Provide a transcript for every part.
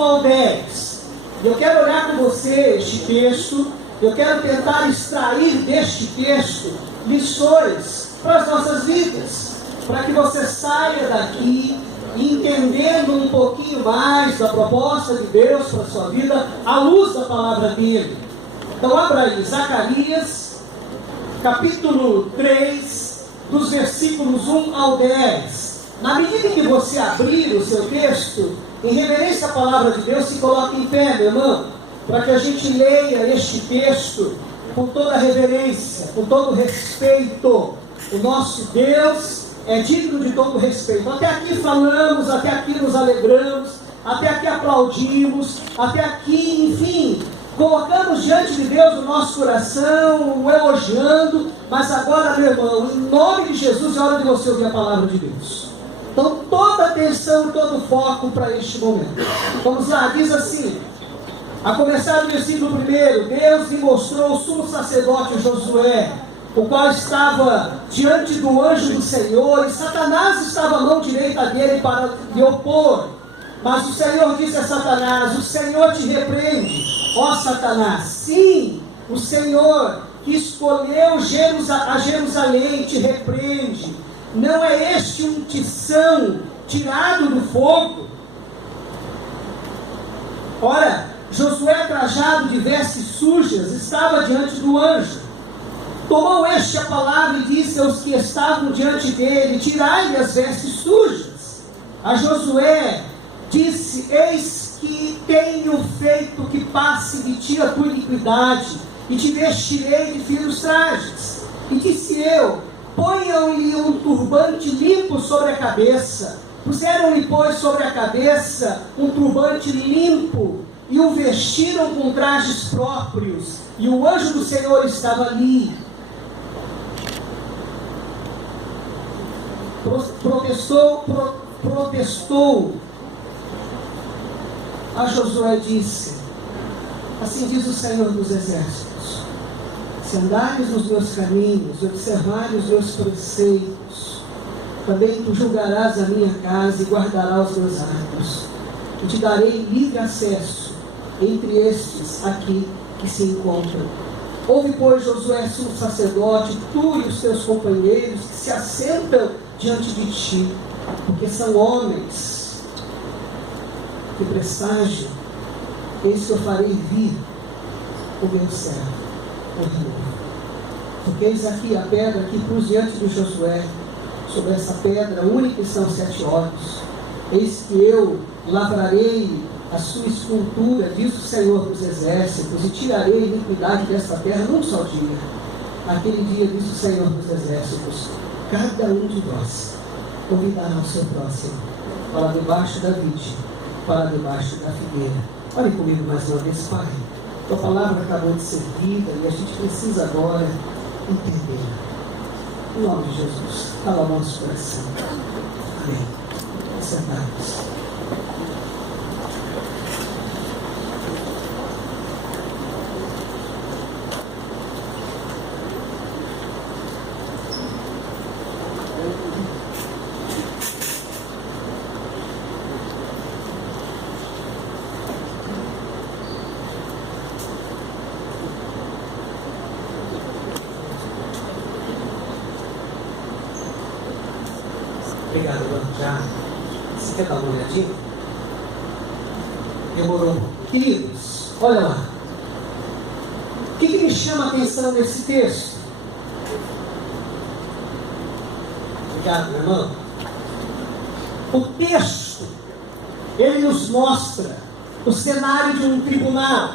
1 ao 10. Eu quero olhar com você este texto. Eu quero tentar extrair deste texto lições para as nossas vidas, para que você saia daqui entendendo um pouquinho mais da proposta de Deus para a sua vida, à luz da palavra dele. Então abra aí, Zacarias, capítulo 3, dos versículos 1 ao 10. Na medida que você abrir o seu texto, em reverência à palavra de Deus, se coloque em pé, meu irmão, para que a gente leia este texto com toda a reverência, com todo o respeito. O nosso Deus é digno de todo o respeito. Até aqui falamos, até aqui nos alegramos, até aqui aplaudimos, até aqui, enfim, colocamos diante de Deus o nosso coração, o elogiando, mas agora, meu irmão, em nome de Jesus, é hora de você ouvir a palavra de Deus. Então, toda a atenção, todo o foco para este momento. Vamos lá, diz assim, a começar do versículo 1, Deus lhe mostrou o sumo sacerdote Josué, o qual estava diante do anjo do Senhor, e Satanás estava à mão direita dele para lhe opor. Mas o Senhor disse a Satanás, o Senhor te repreende, ó Satanás. Sim, o Senhor que escolheu a Jerusalém te repreende. Não é este um tição tirado do fogo? Ora, Josué, trajado de vestes sujas, estava diante do anjo. Tomou este a palavra e disse aos que estavam diante dele, tirai-lhe as vestes sujas. A Josué disse, eis que tenho feito que passe de ti a tua iniquidade, e te vestirei de finos trajes. E disse eu, ponham-lhe um turbante limpo sobre a cabeça. Puseram-lhe, pois, sobre a cabeça um turbante limpo, e o vestiram com trajes próprios, e o anjo do Senhor estava ali. Protestou a Josué e disse, assim diz o Senhor dos Exércitos, se andares nos meus caminhos e observares os meus preceitos, também tu julgarás a minha casa e guardarás os meus atos, e te darei livre acesso entre estes aqui que se encontram. Ouve, pois, Josué, sumo sacerdote, tu e os teus companheiros que se assentam diante de ti, porque são homens que pressagiam, eis que eu farei vir o meu servo, o renovo. Porque eis aqui a pedra que pus diante de Josué, sobre essa pedra única estão 7 olhos. Eis que eu lavrarei a sua escultura, diz o Senhor dos Exércitos, e tirarei a iniquidade desta terra num só dia. Aquele dia, diz o Senhor dos Exércitos, cada um de vós convidará o seu próximo para debaixo da vide, para debaixo da figueira. Olhe comigo mais uma vez, Pai. Tua palavra acabou de ser lida e a gente precisa agora entender. Em nome de Jesus, cala o nosso coração. Amém. Sentados. Obrigado, irmão. Já. Você quer dar uma olhadinha? Demorou. Queridos, olha lá. O que me chama a atenção nesse texto? Obrigado, meu irmão. O texto, ele nos mostra o cenário de um tribunal.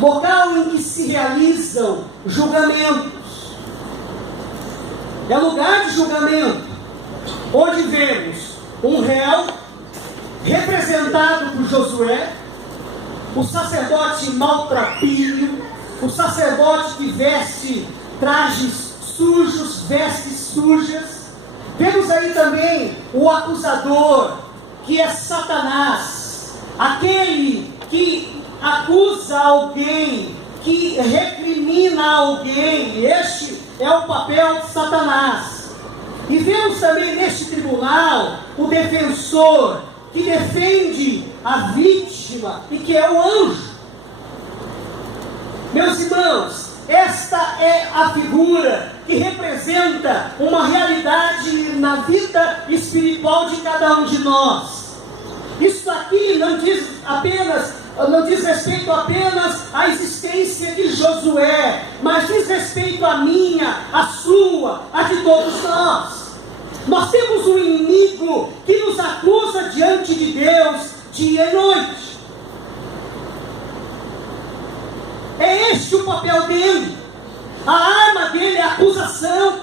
Local em que se realizam julgamentos. É lugar de julgamento, onde vemos um réu representado por Josué, o sacerdote maltrapilho, o sacerdote que veste trajes sujos, vestes sujas. Vemos aí também o acusador, que é Satanás, aquele que acusa alguém, que recrimina alguém. Este é o papel de Satanás. E vemos também neste tribunal o defensor, que defende a vítima e que é o anjo. Meus irmãos, esta é a figura que representa uma realidade na vida espiritual de cada um de nós. Isso aqui não diz respeito apenas à existência de Josué, mas diz respeito à minha, à sua, a de todos nós. Nós temos um inimigo que nos acusa diante de Deus dia e noite. É este o papel dele. A arma dele é a acusação.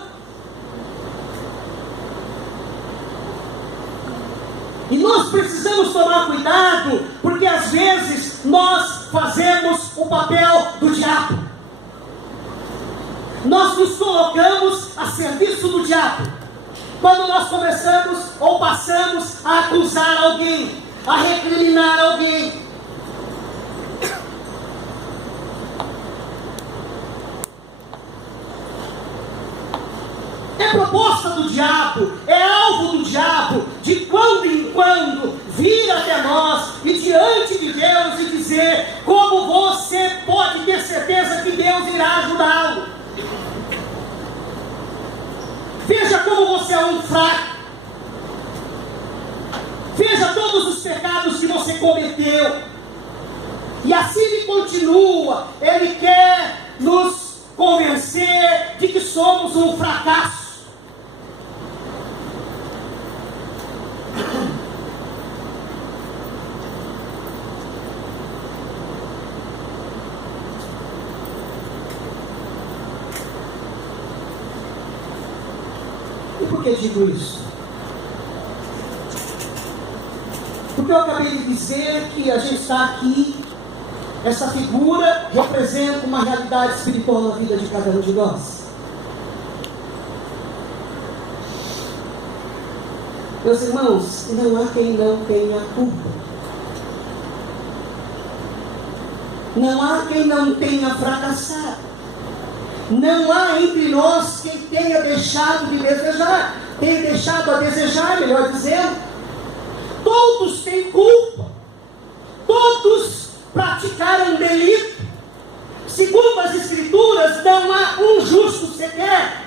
E nós precisamos tomar cuidado, porque às vezes nós fazemos o papel do diabo. Nós nos colocamos a serviço do diabo. Quando nós começamos ou passamos a acusar alguém, a recriminar alguém. É proposta do diabo, é alvo do diabo, de quando em quando vir até nós e diante de Deus e dizer como você pode ter certeza que Deus irá ajudá-lo. Veja como você é um fraco. Veja todos os pecados que você cometeu. E assim ele continua, ele quer nos convencer de que somos um fracasso. Por que digo isso? Porque eu acabei de dizer que a gente está aqui, essa figura representa uma realidade espiritual na vida de cada um de nós. Meus irmãos, não há quem não tenha culpa. Não há quem não tenha fracassado. Não há entre nós quem tenha deixado de desejar, tenha deixado a desejar, melhor dizendo. Todos têm culpa. Todos praticaram delito. Segundo as Escrituras, não há um justo sequer.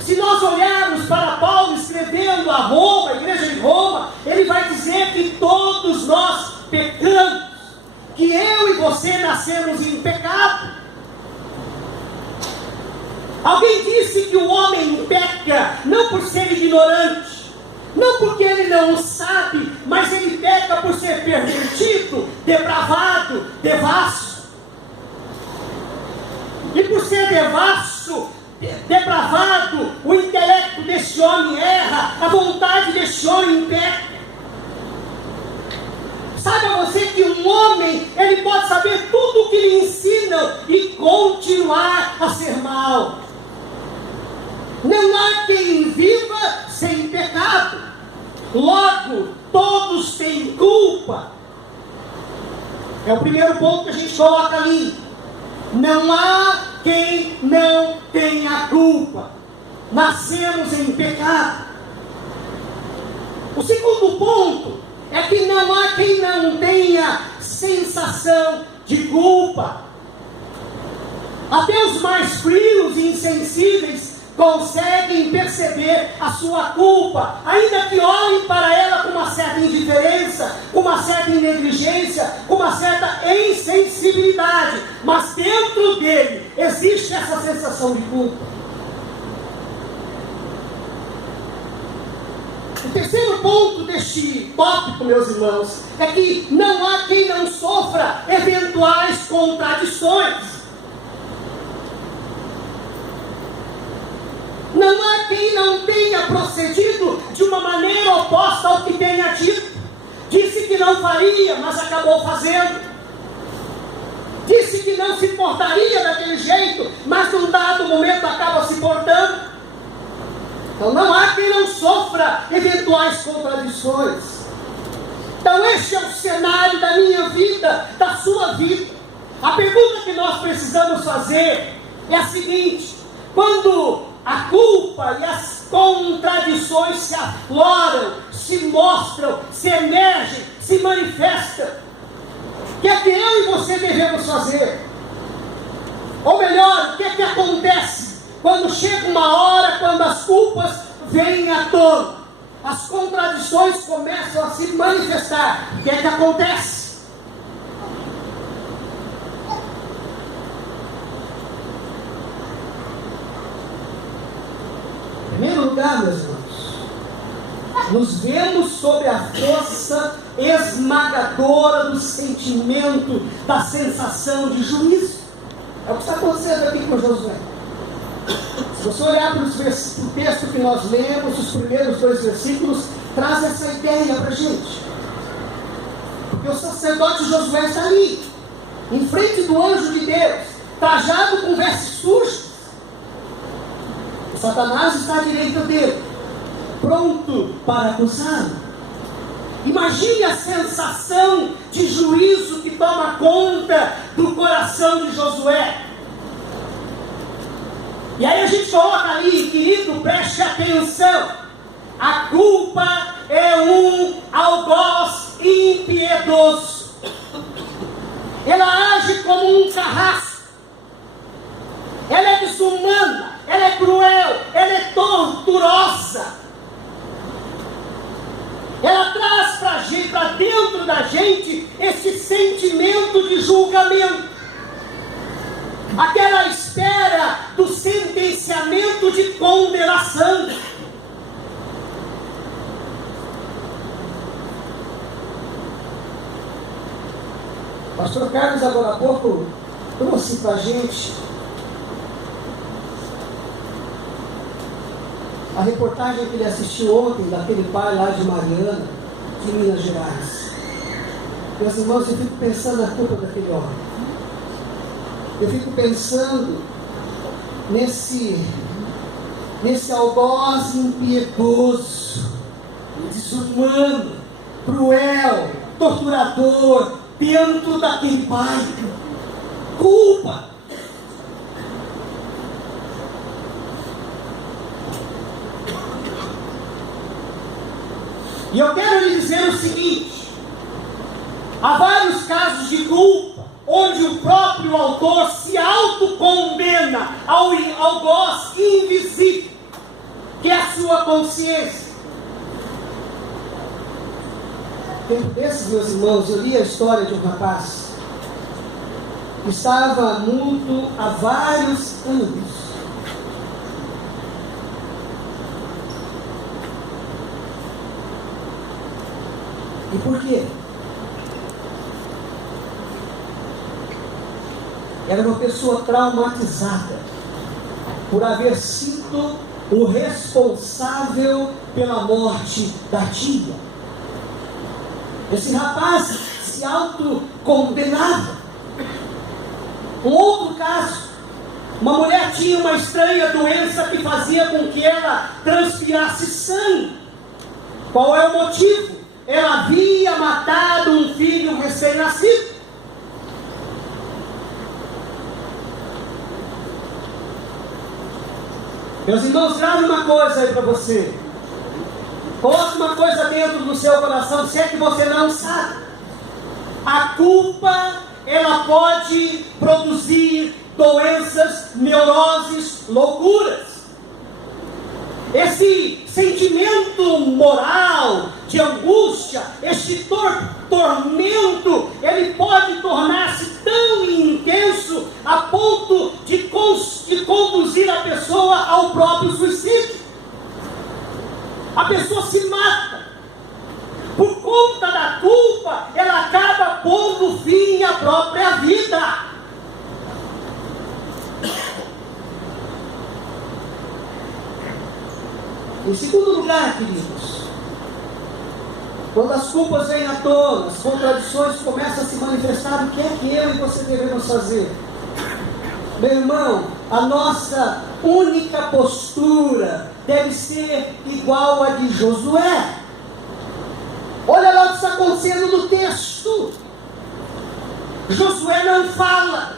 Se nós olharmos para Paulo escrevendo a Roma, a igreja de Roma, ele vai dizer que todos nós pecamos, que eu e você nascemos em pecado. Alguém disse que o homem peca não por ser ignorante, não porque ele não sabe, mas ele peca por ser pervertido, depravado, devasso. E por ser devasso, depravado, o intelecto desse homem erra, a vontade desse homem peca. Saiba você que um homem, ele pode saber tudo o que lhe ensinam e continuar a ser mal. Não há quem viva sem pecado. Logo, todos têm culpa. É o primeiro ponto que a gente coloca ali. Não há quem não tenha culpa. Nascemos em pecado. O segundo ponto é que não há quem não tenha sensação de culpa. Até os mais frios e insensíveis conseguem perceber a sua culpa, ainda que olhem para ela com uma certa indiferença, com uma certa negligência, com uma certa insensibilidade, mas dentro dele existe essa sensação de culpa. O terceiro ponto deste tópico, meus irmãos, é que não há quem não sofra eventuais contradições. Não há quem não tenha procedido de uma maneira oposta ao que tenha dito. Disse que não faria, mas acabou fazendo. Disse que não se portaria daquele jeito, mas num dado momento acaba se portando. Então não há quem não sofra eventuais contradições. Então este é o cenário da minha vida, da sua vida. A pergunta que nós precisamos fazer é a seguinte: quando a culpa e as contradições se afloram, se mostram, se emergem, se manifestam. O que é que eu e você devemos fazer? Ou melhor, o que é que acontece quando chega uma hora, quando as culpas vêm à tona, as contradições começam a se manifestar? O que é que acontece? Em primeiro lugar, meus irmãos, nos vemos sob a força esmagadora do sentimento, da sensação de juízo. É o que está acontecendo aqui com Josué. Se você olhar para o texto que nós lemos, os primeiros 2 versículos, traz essa ideia para a gente. Porque o sacerdote Josué está ali, em frente do anjo de Deus, trajado com vestes sujas. Satanás está à direita dele, pronto para acusá-lo. Imagine a sensação de juízo que toma conta do coração de Josué. E aí a gente coloca ali, querido, preste atenção. A culpa é um algoz impiedoso. Ela age como um carrasco. Ela é desumana, ela é cruel, ela é torturosa. Ela traz para dentro da gente esse sentimento de julgamento. Aquela espera do sentenciamento de condenação. Pastor Carlos, agora há pouco, trouxe para a gente a reportagem que ele assistiu ontem, daquele pai lá de Mariana, de Minas Gerais. Meus irmãos, eu fico pensando na culpa daquele homem. Eu fico pensando nesse algoz impiedoso, desumano, cruel, torturador, dentro daquele pai. Culpa. E eu quero lhe dizer o seguinte: há vários casos de culpa onde o próprio autor se autocondena ao algoz invisível, que é a sua consciência. Tempo desses, meus irmãos, eu li a história de um rapaz que estava mudo há vários anos. E por quê? Era uma pessoa traumatizada por haver sido o responsável pela morte da tia. Esse rapaz se autocondenava. Um outro caso, uma mulher tinha uma estranha doença que fazia com que ela transpirasse sangue. Qual é o motivo? Ela havia matado um filho recém-nascido. Meus irmãos, grave uma coisa aí para você. Coloque uma coisa dentro do seu coração, se é que você não sabe. A culpa, ela pode produzir doenças, neuroses, loucuras. Esse sentimento moral de angústia, este tormento, ele pode tornar-se tão intenso a ponto de conduzir a pessoa ao próprio suicídio. A pessoa se mata. Por conta da culpa, ela acaba pondo fim à própria vida. Em segundo lugar, queridos, quando as culpas vêm à tona, as contradições começam a se manifestar, o que é que eu e você devemos fazer? Meu irmão, a nossa única postura deve ser igual a de Josué. Olha lá o que está acontecendo no texto. Josué não fala,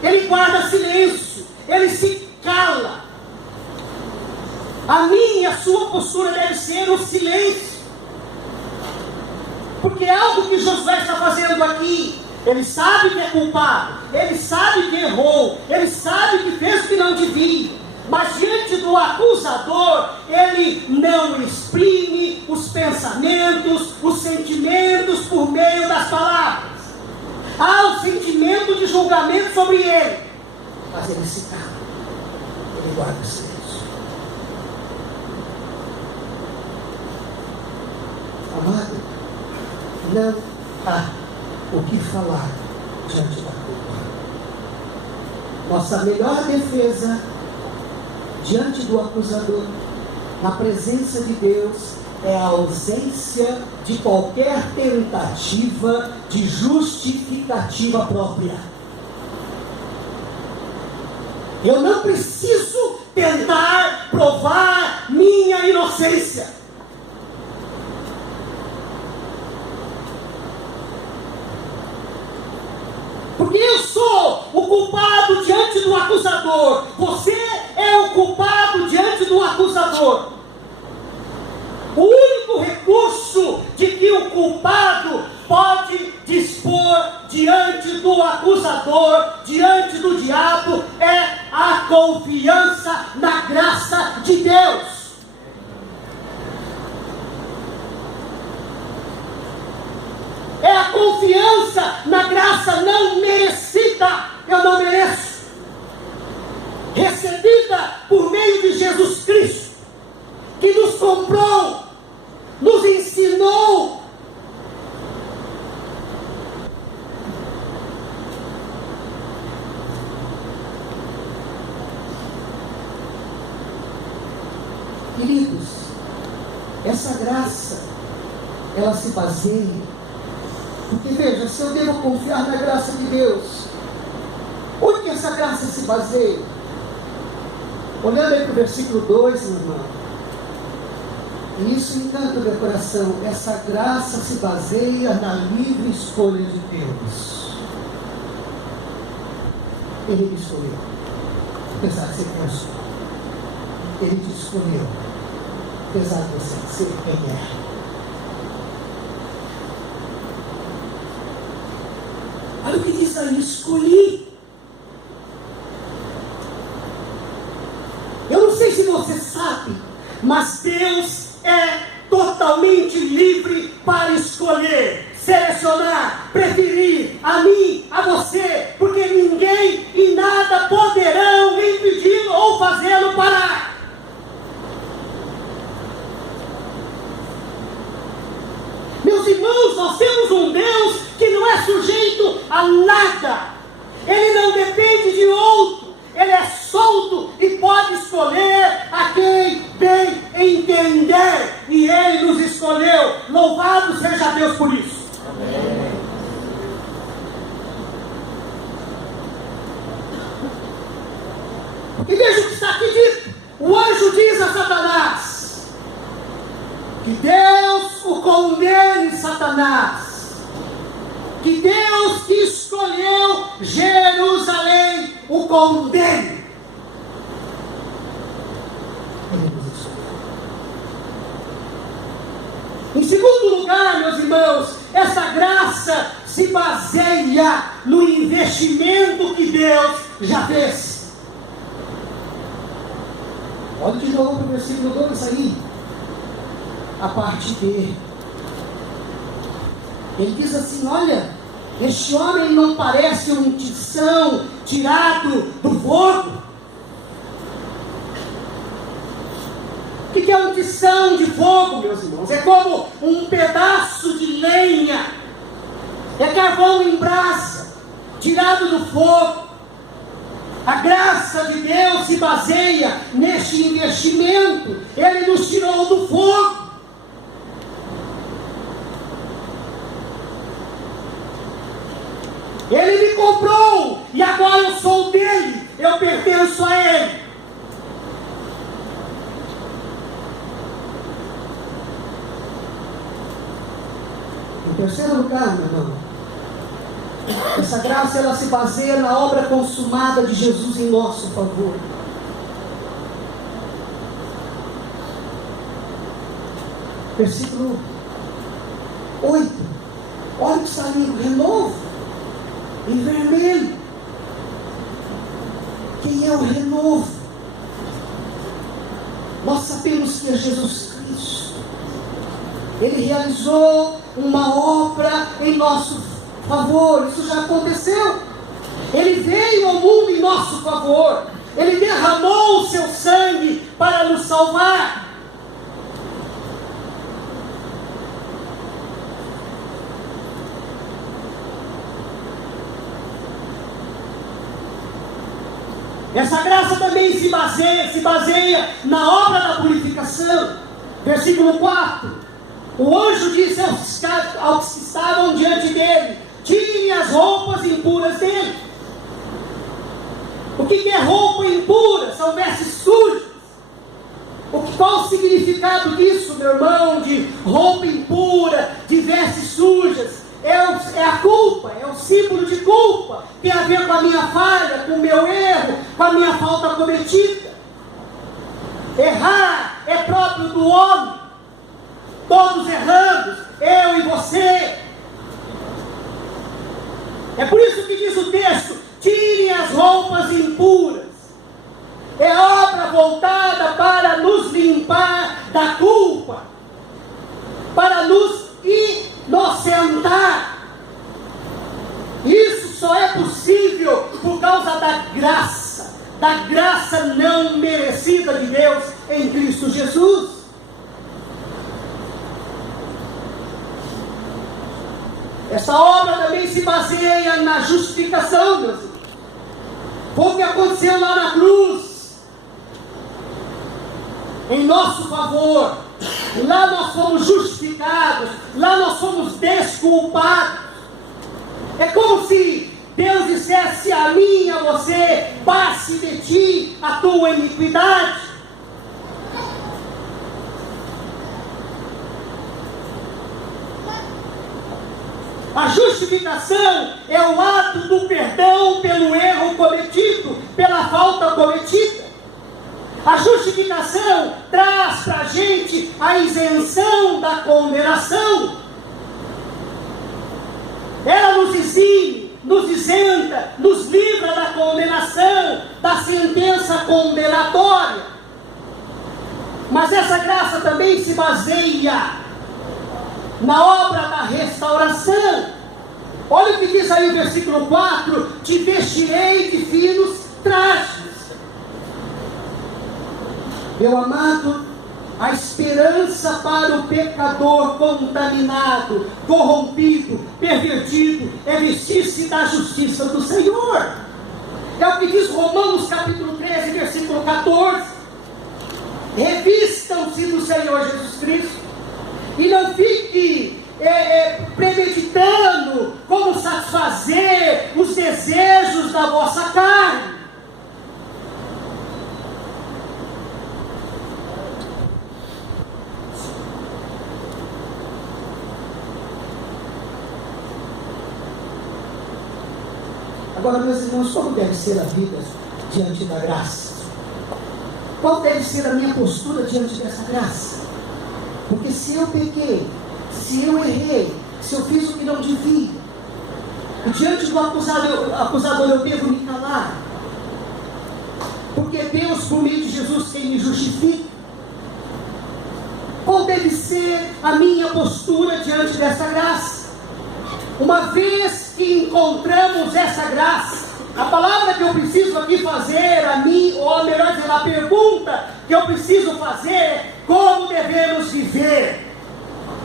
ele guarda silêncio, ele se cala. A minha e a sua postura deve ser o silêncio. Porque é algo que Josué está fazendo aqui. Ele sabe que é culpado, ele sabe que errou, ele sabe que fez o que não devia. Mas diante do acusador, ele não exprime os pensamentos, os sentimentos por meio das palavras. Há um sentimento de julgamento sobre ele, mas ele se cala, ele guarda o silêncio. Amado, não há o que falar diante da culpa. Nossa melhor defesa diante do acusador, na presença de Deus, é a ausência de qualquer tentativa de justificativa própria. Eu não preciso tentar provar minha inocência. Porque eu sou o culpado diante do acusador. Você é o culpado diante do acusador. O único recurso de que o culpado pode dispor diante do acusador, diante do diabo, é a confiança na graça de Deus. É a confiança na graça não merecida. Eu não mereço. Recebida por meio de Jesus Cristo, que nos comprou, nos ensinou. Queridos, essa graça, ela se baseia. Porque veja, se eu devo confiar na graça de Deus, onde que essa graça se baseia? Olhando aí para o versículo 2, meu irmão, e isso encanta o meu coração. Essa graça se baseia na livre escolha de Deus. Ele me escolheu, apesar de ser quem eu sou. Ele te escolheu, apesar de você ser quem é. Olha o que diz aí, escolhi. Eu não sei se você sabe, mas Deus é totalmente livre para escolher, selecionar, preferir a mim, a você, porque ninguém e nada poderão impedi-lo ou fazê-lo parar. Meus irmãos, nós temos um Deus que não é sujeito a nada. Ele não depende de outro. Ele é solto e pode escolher a quem bem entender. E Ele nos escolheu. Louvado seja Deus por isso. Amém. E veja o que está aqui dito. O anjo diz a Satanás: que Deus o condene, Satanás. Que Deus que escolheu Jerusalém o condene. Ele nos escolheu. Em segundo lugar, meus irmãos, essa graça se baseia no investimento que Deus já fez. Olha de novo para o versículo 2 aí, a parte B. Ele diz assim: olha, este homem não parece um tição tirado do fogo. O que é um tição de fogo, meus irmãos? É como um pedaço de lenha, é carvão em brasa, tirado do fogo. A graça de Deus se baseia neste investimento. Ele nos tirou do fogo. Ele me comprou e agora eu sou dele, eu pertenço a ele. Em terceiro lugar, meu irmão, essa graça ela se baseia na obra consumada de Jesus em nosso favor. Versículo 8. Olha o que está ali, renovo, em vermelho. Quem é o renovo? Nós sabemos que é Jesus Cristo. Ele realizou uma obra em nosso favor. Isso já aconteceu. Ele veio ao mundo em nosso favor. Ele derramou o seu sangue para nos salvar. Essa graça também se baseia na obra da purificação. Versículo 4. O anjo disse aos que estavam diante dele: tirem as roupas impuras dele. O que é roupa impura? São vestes sujas. Qual o significado disso, meu irmão? De roupa impura, de vestes sujas? É a culpa, é o símbolo de culpa. Tem a ver com a minha falha, com o meu erro, com a minha falta cometida. Errar é próprio do homem. Todos erramos, eu e você. É por isso que diz o texto: tirem as roupas impuras. É obra voltada para nos limpar da culpa, para nos inocentar. Isso só é possível por causa da graça não merecida de Deus em Cristo Jesus. Essa obra também se baseia na justificação, meus irmãos. Foi o que aconteceu lá na cruz, em nosso favor. Lá nós fomos justificados, lá nós fomos desculpados. É como se Deus dissesse a mim e a você: passe de ti a tua iniquidade. A justificação é o ato do perdão pelo erro cometido, pela falta cometida. A justificação traz para a gente a isenção da condenação. Ela nos exime, nos isenta, nos livra da condenação, da sentença condenatória. Mas essa graça também se baseia na obra da restauração. Olha o que diz aí o versículo 4: te vestirei de finos trajes. Meu amado, a esperança para o pecador contaminado, corrompido, pervertido, é vestir-se da justiça do Senhor. É o que diz Romanos capítulo 13, versículo 14. Revistam-se do Senhor Jesus Cristo. E não fique premeditando como satisfazer os desejos da vossa carne. Agora, meus irmãos, como deve ser a vida diante da graça? Qual deve ser a minha postura diante dessa graça? Porque se eu pequei, se eu errei, se eu fiz o que não devia, e diante do acusador eu devo me calar, porque Deus, por meio de Jesus, quem me justifica. Qual deve ser a minha postura diante dessa graça? Uma vez que encontramos essa graça, a palavra que eu preciso aqui fazer a mim, ou melhor dizer, a pergunta que eu preciso fazer é: como devemos viver?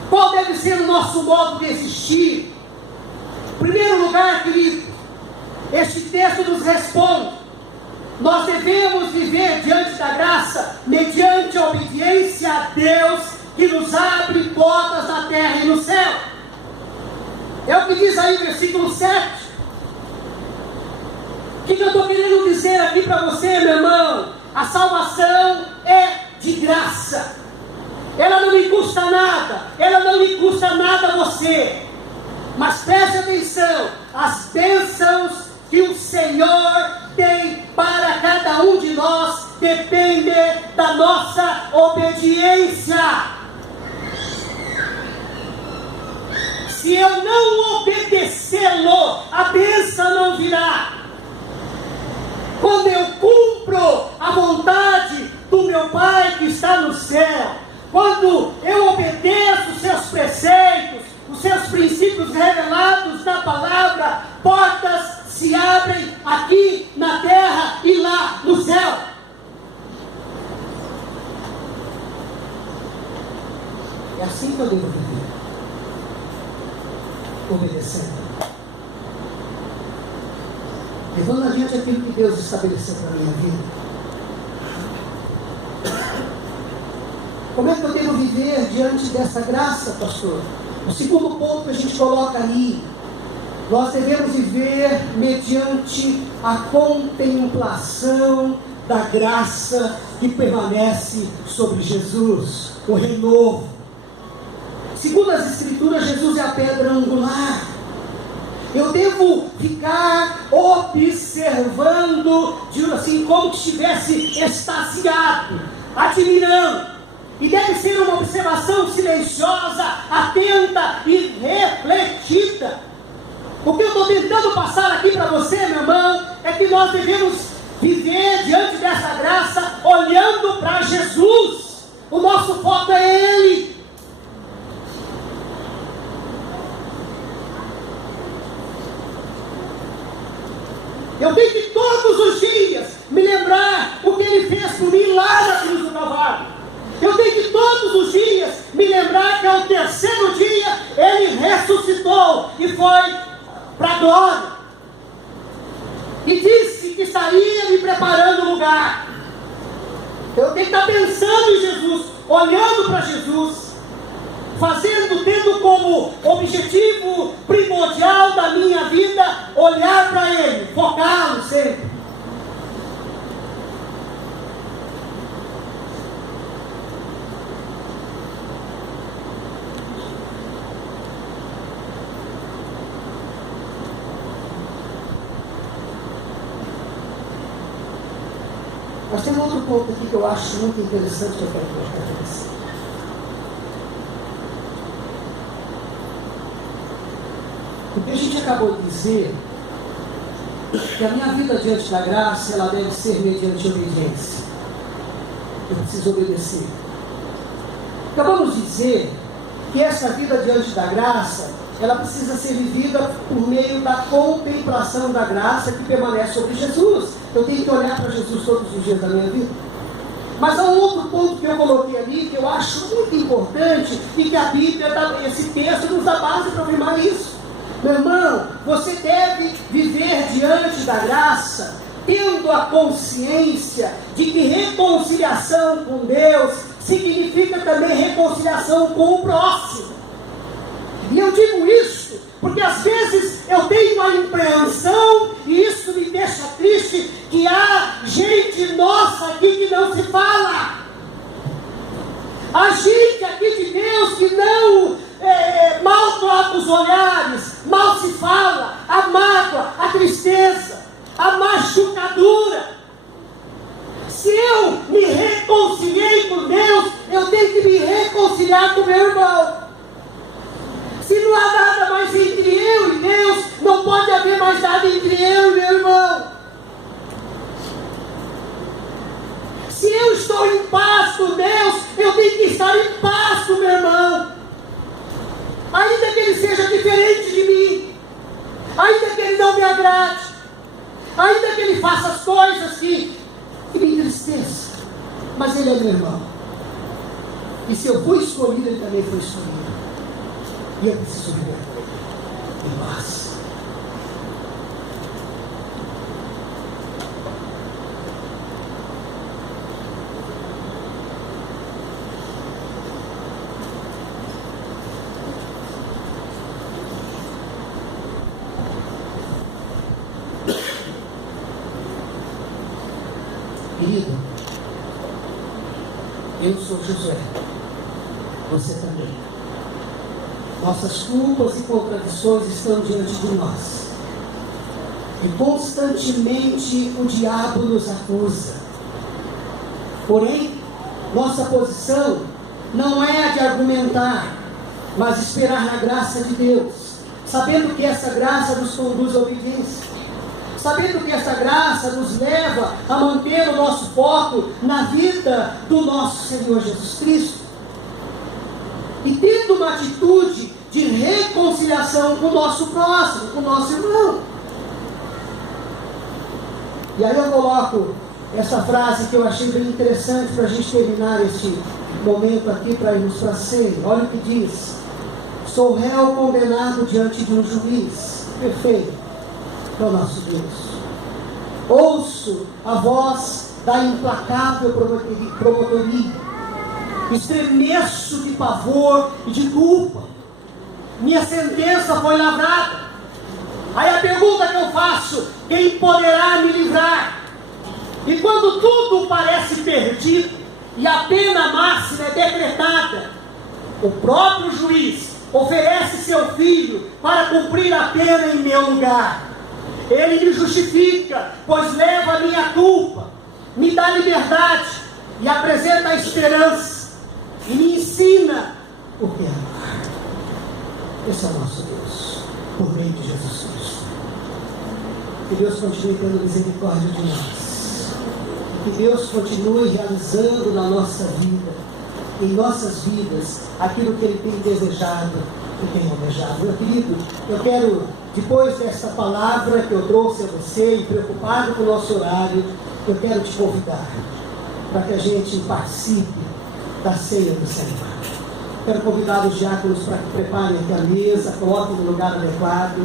Qual deve ser o nosso modo de existir? Em primeiro lugar, querido, este texto nos responde: nós devemos viver diante da graça mediante a obediência a Deus, que nos abre portas na terra e no céu. É o que diz aí o versículo 7. O que eu estou querendo dizer aqui para você, meu irmão? A salvação é de graça. Ela não lhe custa nada. Ela não lhe custa nada a você. Mas preste atenção: as bênçãos que o Senhor tem para cada um de nós dependem da nossa obediência. se eu não obedecê-lo, a bênção não virá. Quando eu cumpro a vontade do meu Pai que está no céu, quando eu obedeço os seus preceitos, os seus princípios revelados na palavra, portas se abrem aqui na terra e lá no céu. É assim que eu devo viver, obedecendo, levando adiante aquilo que Deus estabeleceu para a minha vida. Como é que eu devo viver diante dessa graça, pastor? O segundo ponto que a gente coloca aí, nós devemos viver mediante a contemplação da graça que permanece sobre Jesus, o renovo. Segundo as Escrituras, Jesus é a pedra angular. Eu devo ficar observando, assim, como se estivesse extasiado, admirando. E deve ser uma observação silenciosa, atenta e refletida. O que eu estou tentando passar aqui para você, meu irmão, é que nós devemos viver diante dessa graça, olhando para Jesus. O nosso foco é Ele. Eu tenho que todos os dias me lembrar o que Ele fez por mim lá na cruz do Calvário. Eu tenho que todos os dias me lembrar que ao terceiro dia Ele ressuscitou e foi para a glória. E disse que estaria me preparando o lugar. Eu tenho que estar pensando em Jesus, olhando para Jesus, tendo como objetivo primordial da minha vida, olhar para Ele, focá-lo sempre. Mas tem um outro ponto aqui que eu acho muito interessante que eu quero colocar para você. Porque a gente acabou de dizer que a minha vida diante da graça, ela deve ser mediante obediência. Eu preciso obedecer. Acabamos de dizer que essa vida diante da graça, ela precisa ser vivida por meio da contemplação da graça que permanece sobre Jesus. Eu tenho que olhar para Jesus todos os dias da minha vida. Mas há um outro ponto que eu coloquei ali, que eu acho muito importante, e que a Bíblia, esse texto, nos dá base para afirmar isso. Meu irmão, você deve viver diante da graça, tendo a consciência de que reconciliação com Deus significa também reconciliação com o próximo. E eu digo isso porque às vezes eu tenho a impreensão, e isso me deixa triste, que há gente nossa aqui que não se fala. Há gente aqui de Deus que não mal troca os olhares, mal se fala, a mágoa, a tristeza, a machucadura. Se eu me reconciliei com Deus, eu tenho que me reconciliar com meu irmão. Se não há nada mais entre eu e Deus, não pode haver mais nada entre eu e meu irmão. Se eu estou em paz com Deus, eu tenho que estar em paz com meu irmão. Ainda que ele seja diferente de mim, ainda que ele não me agrade, ainda que ele faça as coisas que me entristeçam, mas ele é meu irmão. E se eu fui escolhido, ele também foi escolhido. E eu preciso viver em paz. Querido, eu sou Josué, você também. Nossas culpas e contradições estão diante de nós. E constantemente o diabo nos acusa. Porém, nossa posição não é a de argumentar, mas esperar na graça de Deus, sabendo que essa graça nos conduz à obediência, sabendo que essa graça nos leva a manter o nosso foco na vida do nosso Senhor Jesus Cristo, e tendo uma atitude de reconciliação com o nosso próximo, com o nosso irmão. E aí eu coloco essa frase que eu achei bem interessante para a gente terminar este momento aqui, para irmos para a ceia. Olha o que diz: sou réu condenado diante de um juiz perfeito, é o nosso Deus. Ouço a voz da implacável promotoria, estremeço de pavor e de culpa. Minha sentença foi lavrada. Aí a pergunta que eu faço: quem poderá me livrar? E quando tudo parece perdido e a pena máxima é decretada, o próprio juiz oferece seu filho para cumprir a pena em meu lugar. Ele me justifica, pois leva a minha culpa, me dá liberdade e apresenta a esperança, e me ensina o que é amar. Esse é o nosso Deus, por meio de Jesus Cristo. Que Deus continue tendo misericórdia de nós. Que Deus continue realizando na nossa vida, em nossas vidas, aquilo que Ele tem desejado e tem almejado. Meu querido, eu quero, depois desta palavra que eu trouxe a você, e preocupado com o nosso horário, eu quero te convidar para que a gente participe da ceia do Senhor. Quero convidar os diáconos para que preparem aqui a mesa, coloquem no lugar adequado.